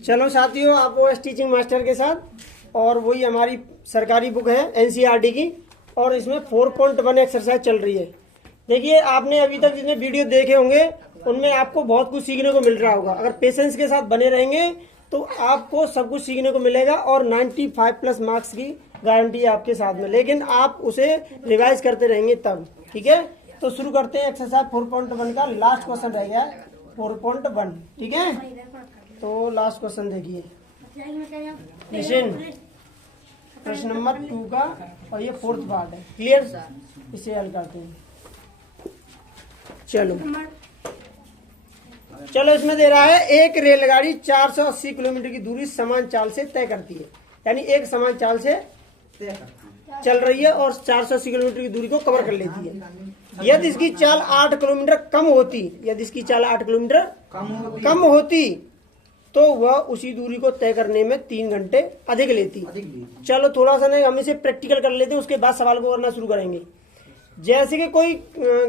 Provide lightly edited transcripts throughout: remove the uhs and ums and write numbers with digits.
चलो साथियों, आप वो टीचिंग मास्टर के साथ, और वही हमारी सरकारी बुक है एनसीईआरटी की, और इसमें 4.1 एक्सरसाइज चल रही है। देखिए, आपने अभी तक जितने वीडियो देखे होंगे उनमें आपको बहुत कुछ सीखने को मिल रहा होगा। अगर पेशेंस के साथ बने रहेंगे तो आपको सब कुछ सीखने को मिलेगा, और 95+ मार्क्स की गारंटी है आपके साथ में। लेकिन आप उसे रिवाइज करते रहेंगे तब। ठीक है, तो शुरू करते हैं एक्सरसाइज 4.1 का। लास्ट क्वेश्चन रह गया 4.1। ठीक है, तो लास्ट क्वेश्चन देखिए, निशिन प्रश्न नंबर 2 का, और ये 4th पार्ट है। क्लियर, इसे हल करते हैं। चलो इसमें दे रहा है एक रेलगाड़ी 480 किलोमीटर की दूरी समान चाल से तय करती है। यानी एक समान चाल से चल रही है और 480 किलोमीटर की दूरी को कवर कर लेती है। यदि इसकी चाल 8 किलोमीटर कम होती, यदि इसकी चाल 8 किलोमीटर कम होती तो वह उसी दूरी को तय करने में 3 घंटे अधिक लेती। चलो थोड़ा सा नहीं, हम इसे प्रैक्टिकल कर लेते हैं, उसके बाद सवाल को करना शुरू करेंगे। जैसे कि कोई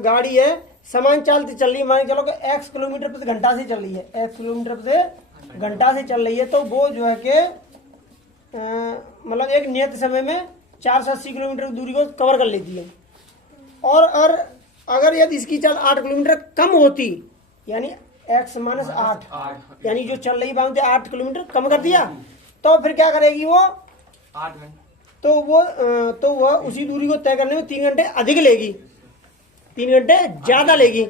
गाड़ी है, समान चाल से चल रही है, मान के चलो कि x किलोमीटर प्रति घंटा से चल रही है, x किलोमीटर प्रति घंटा से चल रही है, तो वो जो है कि मतलब एक नियत समय में 480 किलोमीटर की दूरी को कवर कर लेती है। और अगर यदि इसकी चाल 8 किलोमीटर कम होती, यानी x - 8, यानी जो चल रही बात 8 किलोमीटर कम कर दिया, तो फिर क्या करेगी वो 8 घंटे, तो वह उसी दूरी को तय करने में 3 घंटे अधिक लेगी, 3 घंटे ज्यादा लेगी।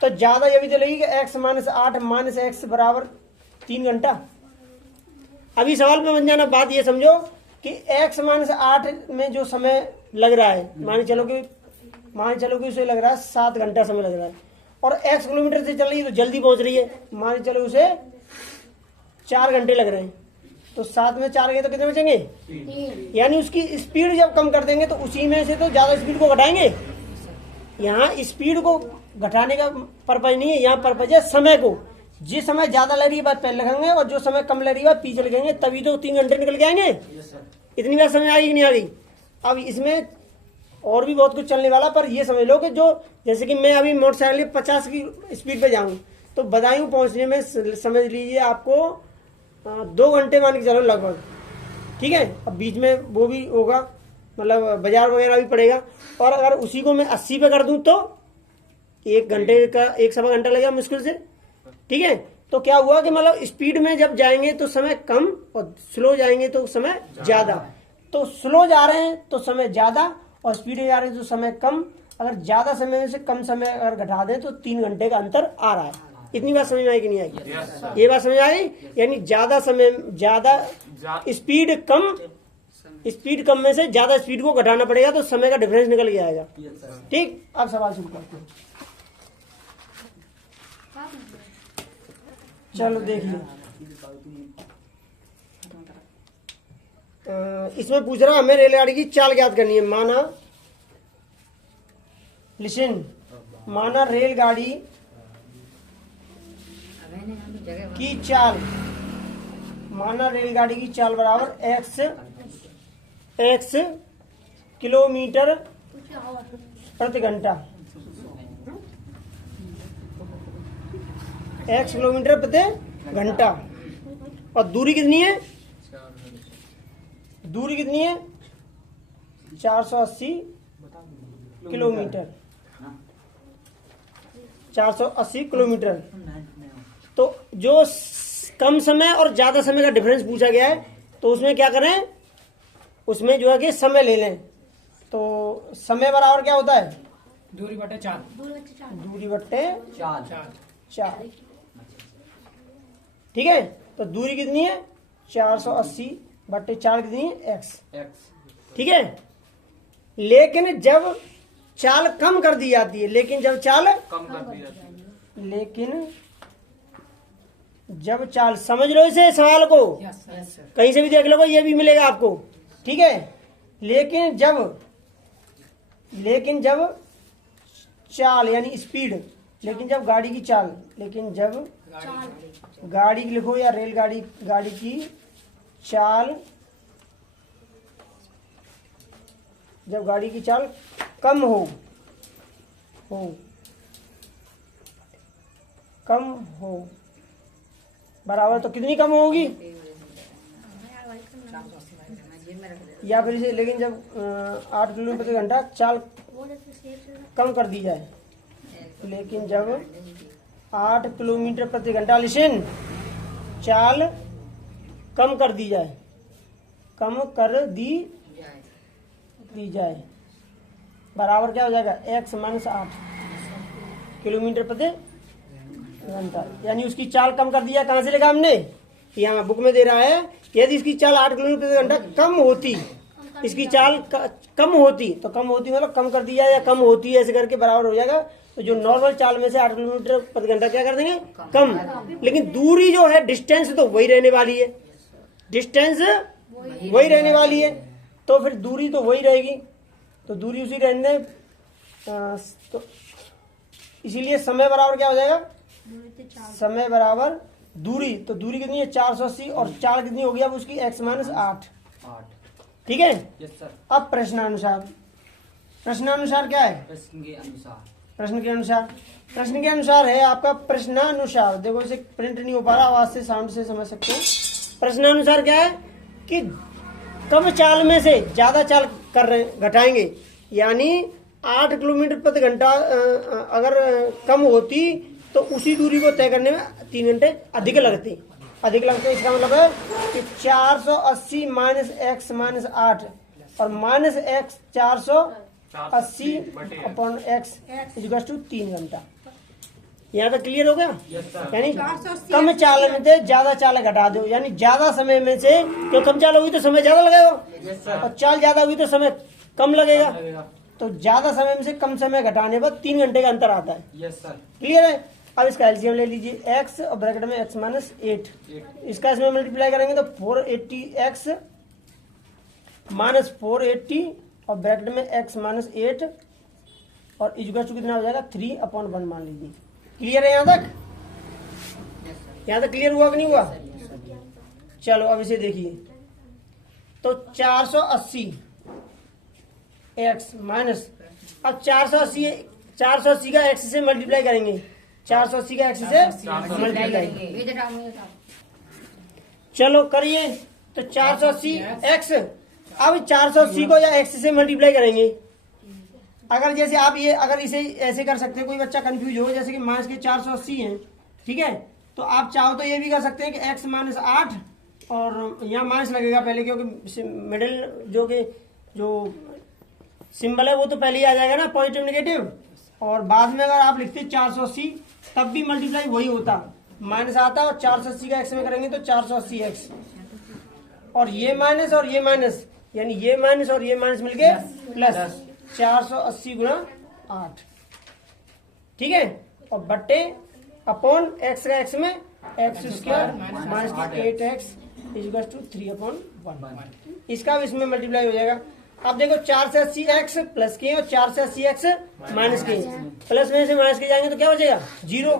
तो ज्यादा ये भी चलेगी कि x - 8 - x बराबर 3 घंटा। अभी सवाल में बन जाना, बात ये समझो कि x - 8 में जो समय लग रहा है, मान चलो कि उसे लग रहा है 7 घंटा समय लग रहा है, और x किलोमीटर से चल रही है तो जल्दी पहुंच रही है, मान चलो उसे 4 घंटे लग रहे हैं, तो 7 में 4 गए तो कितने बचेंगे? यानी उसकी स्पीड जब कम कर देंगे तो उसी में से तो ज्यादा स्पीड को घटाएंगे। यहाँ स्पीड को घटाने का पर्पज नहीं है, यहाँ पर्पज है समय को। जिस समय ज्यादा लग रही है बात पहले लिखेंगे, और जो समय कम लग रही है बात पीछे लिखेंगे, तभी तो 3 घंटे निकल के आएंगे। इतनी बात समझ आई कि नहीं आ गई? अब इसमें और भी बहुत कुछ चलने वाला, पर ये समझ लो कि जो जैसे कि मैं अभी मोटरसाइकिल 50 की स्पीड पे जाऊं तो बदायूं पहुंचने में समझ लीजिए आपको 2 घंटे मान के चलो लगभग। ठीक है, अब बीच में वो भी होगा, मतलब बाजार वगैरह भी पड़ेगा। और अगर उसी को मैं 80 पे कर दूं तो 1 घंटे का 1 सवा घंटा लगेगा मुश्किल से। ठीक है, तो क्या हुआ कि मतलब स्पीड में जब जाएंगे तो समय कम, और स्लो जाएंगे तो समय ज्यादा। तो स्लो जा रहे हैं तो समय ज्यादा, और स्पीड में जा रहे हैं तो समय कम। अगर ज्यादा समय से कम समय अगर घटा दें तो 3 घंटे का अंतर आ रहा है। इतनी बात समझ में आई कि नहीं आई? ये बात समझ आई? यानी ज्यादा समय, ज्यादा स्पीड कम में से ज्यादा स्पीड को घटाना पड़ेगा, तो समय का डिफरेंस निकल के आएगा। ठीक, अब सवाल शुरू करते हैं। चलो देखिए, इसमें पूछ रहा हमें रेलगाड़ी की चाल ज्ञात करनी है। माना रेलगाड़ी की चाल बराबर x किलोमीटर प्रति घंटा, x किलोमीटर प्रति घंटा, और दूरी कितनी है? 480 किलोमीटर, 480 किलोमीटर। तो जो कम समय और ज्यादा समय का डिफरेंस पूछा गया है, तो उसमें क्या करें, उसमें जो है कि समय ले लें। तो समय बराबर क्या होता है? दूरी बटे 4, दूरी बट्टे 4। ठीक है, तो दूरी कितनी है? 480 बट्टे 4 कितनी है? x। ठीक है, लेकिन जब चाल कम कर दी जाती है, लेकिन जब चाल समझ लो इसे सवाल को, कहीं से भी देख लो, ये भी मिलेगा आपको। ठीक है, लेकिन जब चाल यानी स्पीड, लेकिन जब गाड़ी की चाल, गाड़ी की लिखो या रेलगाड़ी, गाड़ी की चाल, जब गाड़ी की चाल कम हो बराबर, तो कितनी कम होगी या फिर इसे, लेकिन जब 8 किलोमीटर प्रति घंटा चाल कम कर दी जाए, लेकिन जब 8 किलोमीटर प्रति घंटा लिसन चाल कम कर दी जाए, कम कर दी जाए, बराबर क्या हो जाएगा x माइनस 8 किलोमीटर प्रति घंटा, यानी उसकी चाल कम कर दिया। कहाँ से लिखा हमने, यहाँ बुक में दे रहा है, यदि इसकी चाल 8 किलोमीटर प्रति घंटा कम होती, इसकी चाल कम होती, तो कम होती मतलब कम कर दिया या कम होती है, ऐसे करके बराबर हो जाएगा। तो जो नॉर्मल चाल में से 8 किलोमीटर प्रति घंटा क्या कर देंगे, कम, लेकिन दूरी जो है, डिस्टेंस तो वही रहने वाली है, डिस्टेंस वही रहने वाली है, तो फिर दूरी तो वही रहेगी, तो दूरी उसी रहने दें। तो इसीलिए समय बराबर क्या हो जाएगा, समय बराबर दूरी, तो दूरी कितनी है 480 और चाल कितनी होगी अब उसकी x माइनस 8, ठीक है। Yes sir. अब प्रश्नानुसार, प्रश्नानुसार क्या है, प्रश्न के अनुसार, प्रश्न के अनुसार, प्रश्न के अनुसार है आपका प्रश्नानुसार। देखो इसे प्रिंट नहीं हो पा रहा, आवाज से साउंड से समझ सकते हो। प्रश्नानुसार क्या है कि कम चाल में से ज्यादा चाल कर रहे घटाएंगे, यानी 8 किलोमीटर प्रति घंटा अगर कम होती तो उसी दूरी को तय करने में 3 घंटे अधिक लगते। इसका मतलब है कि 480 माइनस x माइनस 8 और minus x 480 upon x equal to 3 घंटा। यहाँ तक क्लियर हो गया। यानी कम चाल में से ज्यादा चाल घटा दो, यानी ज्यादा समय में से, तो कम चाल होगी तो समय ज्यादा लगेगा और चाल ज्यादा होगी तो समय कम लगेगा, तो ज्यादा समय में से कम समय घटाने पर 3 घंटे का अंतर आता है। Yes sir. क्लियर है। अब इसका एलसीएम ले लीजिए, x और ब्रैकेट में x माइनस 8, इसका इसमें मल्टीप्लाई करेंगे तो 480x माइनस 480 और ब्रैकेट में x माइनस 8 और इक्वल टू कितना हो जाएगा 3/1 मान लीजिए। क्लियर है यहाँ तक, यहाँ तक क्लियर हुआ कि नहीं हुआ। चलो अब इसे देखिए, तो 480 x माइनस, अब 480 का x से मल्टीप्लाई करेंगे, 480 का x से मल्टीप्लाई, चलो करिए। तो 480 x, अब 480 को या x से मल्टीप्लाई करेंगे। अगर जैसे आप ये, अगर इसे ऐसे कर सकते हैं, कोई बच्चा कंफ्यूज हो, जैसे कि माइनस के 480 हैं, ठीक है, तो आप चाहो तो ये भी कर सकते हैं कि x माइनस 8 और यहाँ माइनस लगेगा पहले, क्योंकि मिडिल जो सिंबल है वो तो पहले ही आ जाएगा ना, पॉजिटिव नेगेटिव, और बाद में अगर आप लिखते 480 तब भी मल्टीप्लाई वही होता, माइनस आता और 480 का x में करेंगे तो 480x और ये माइनस और ये माइनस, यानी ये माइनस और ये माइनस मिलके प्लस 480 गुणा 8, ठीक है, और बट्टे अपॉन x का x में x square minus 8x is to 3/1, इसका भी इसमें मल्टीप्लाई हो जाएगा। अब देखो 4 से 80x प्लस के और 4 से 80x माइनस के, प्लस में से माइनस के जाएंगे तो क्या बचेगा 0,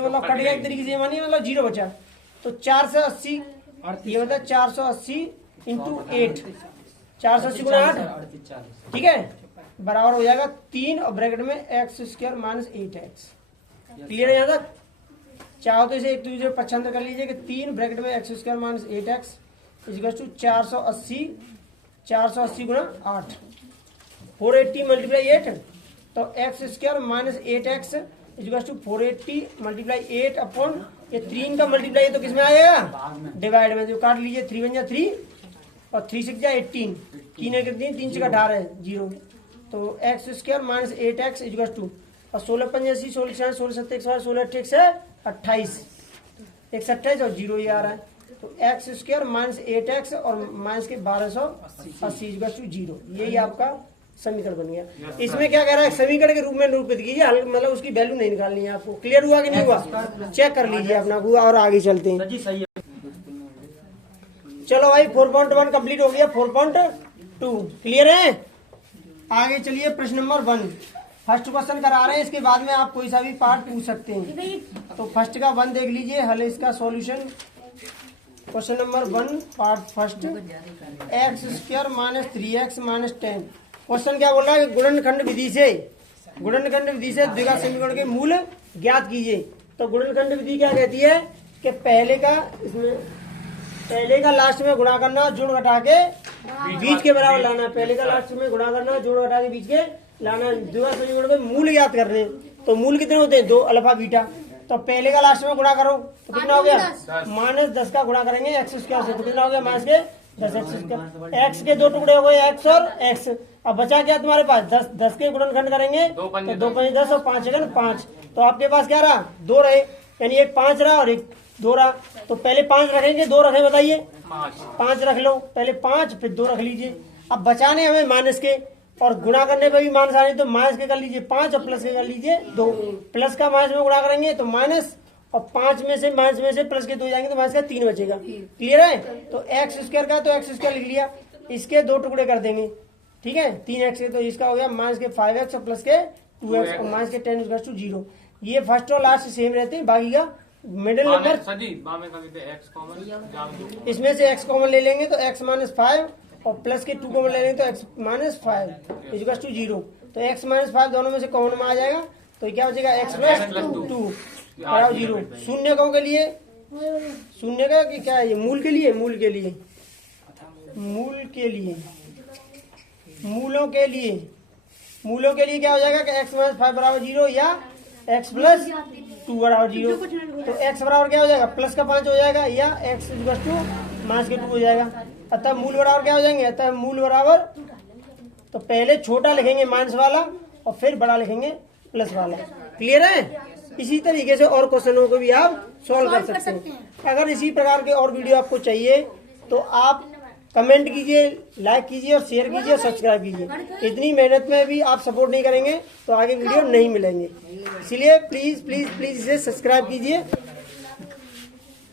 मतलब कट गया एक तरीके से, मानिए मतलब 0 बचा। तो 4 से 80, ये मतलब 480 इंटू 8, 480 गुणा 8, ठीक है, बराबर हो जाएगा 3 और ब्रैकेट में x square minus 8x। Clear है यहाँ तक। चाहो तो इसे एक दूसरे पक्षांतर कर लीजिए कि 3 ब्रैकेट में x square minus 8x is to 480 गुणा 8, 480 मल्टीप्लाई 8, तो x square minus 8x is to 480 multiply 8 अपॉन ये 3 का मल्टीप्लाई तो किसमें आएगा डिवाइड में, जो काट लीजिए 3 × 3 और 3 × 6 = 18, 3 × 3 3 × 18 है 0, तो x square minus 8x is to, और 16 × 5 = 80, 16 × 16 7 16 16 8 से 28, 128 और 0 ही आ रहा है, तो x स्क्वायर माइनस 8x और माइनस के 1280 इज टू 0, यही आपका समीकरण बन गया। इसमें क्या कह रहा है, समीकरण के रूप में निरूपित कीजिए, मतलब उसकी वैल्यू नहीं निकालनी है आपको। क्लियर हुआ कि नहीं हुआ, चेक कर लीजिए अपना और आगे चलते हैं। चलो भाई 4.1 कंप्लीट हो गया, 4.2 क्लियर है। आगे चलिए प्रश्न नंबर 1, फर्स्ट क्वेश्चन करा रहे हैं, इसके बाद में आप कोई सा भी पार्ट पूछ सकते हैं। तो फर्स्ट का 1 देख लीजिए, हल इसका solution. Question number 1 part first, x square minus 3x minus 10। Question क्या बोल रहा है, गुणनखंड विधि से द्विघात समीकरण के मूल ज्ञात कीजिए। तो गुणनखंड विधि क्या कहती है कि पहले का लास्ट में गुणा करना, जोड़ घटा के बीच के बराबर लाना। पहले का लास्ट में गुणा करना, जोड़ घटा के बीच के लाना। द्विघात समीकरण में मूल ज्ञात करने, तो मूल कितने होते हैं? 2 अल्फा बीटा। तो पहले का लास्ट में गुणा करो तो कितना हो गया? -10 का गुणा करेंगे x स्क्वायर से, तो कितना हो गया? -10 x स्क्वायर। x के 2 टुकड़े हो गए, x और x। अब बचा क्या तुम्हारे पास? 10 के गुणनखंड करेंगे तो 2 × 10 और 5 × 5। तो आपके पास क्या रहा? 2 रहे, यानी एक 5 रहा और एक 2 रहा। तो पहले 5 रखेंगे, 2 रखे, बताइए? 5 रख लो, पहले 5 फिर 2 रख लीजिए। अब बचाने हमें माइनस के, और गुणा करने पे भी माइनस आने, तो माइनस के कर लीजिए 5 और प्लस के कर लीजिए 2। प्लस का माइनस में गुणा करेंगे तो माइनस, और 5 में से माइनस में से प्लस के 2 जाएंगे तो माइनस का 3 बचेगा। क्लियर है? तो एक्स स्क्वायर का तो एक्स स्क्वायर लिख लिया, इसके 2 टुकड़े कर देंगे, ठीक है? 3x के, तो इसका हो गया -5x और प्लस के 2x और माइनस के 10 = 0। ये फर्स्ट और लास्ट सेम रहते हैं, बाकी का मिडिल नंबर इसमें से x कॉमन ले लेंगे तो x -5 और प्लस के 2 कॉमन ले लेंगे तो x -5 = 0। तो x -5 दोनों में से कॉमन में आ जाएगा, तो क्या बचेगा? x + 2 बराबर 0। शून्य कौन के लिए? शून्य का कि क्या है ये? मूल के लिए, मूल के लिए, मूल के लिए, मूलों के लिए, मूलों के लिए क्या हो जाएगा कि x -5 बराबर 0 या x + 2 बराबर 0। तो x बराबर क्या हो जाएगा? प्लस का 5 हो जाएगा, या x = -2 हो जाएगा। अतः मूल बराबर क्या हो जाएंगे? अतः मूल बराबर, तो पहले छोटा लिखेंगे माइनस वाला और फिर बड़ा लिखेंगे प्लस वाला। क्लियर है? इसी तरीके से और क्वेश्चनों को भी आप सॉल्व कर सकते हैं। अगर इसी प्रकार के और वीडियो आपको चाहिए तो आप कमेंट कीजिए, लाइक कीजिए और शेयर कीजिए और सब्सक्राइब कीजिए। इतनी मेहनत में भी आप सपोर्ट नहीं करेंगे तो आगे वीडियो नहीं मिलेंगे। इसलिए प्लीज प्लीज प्लीज इसे सब्सक्राइब कीजिए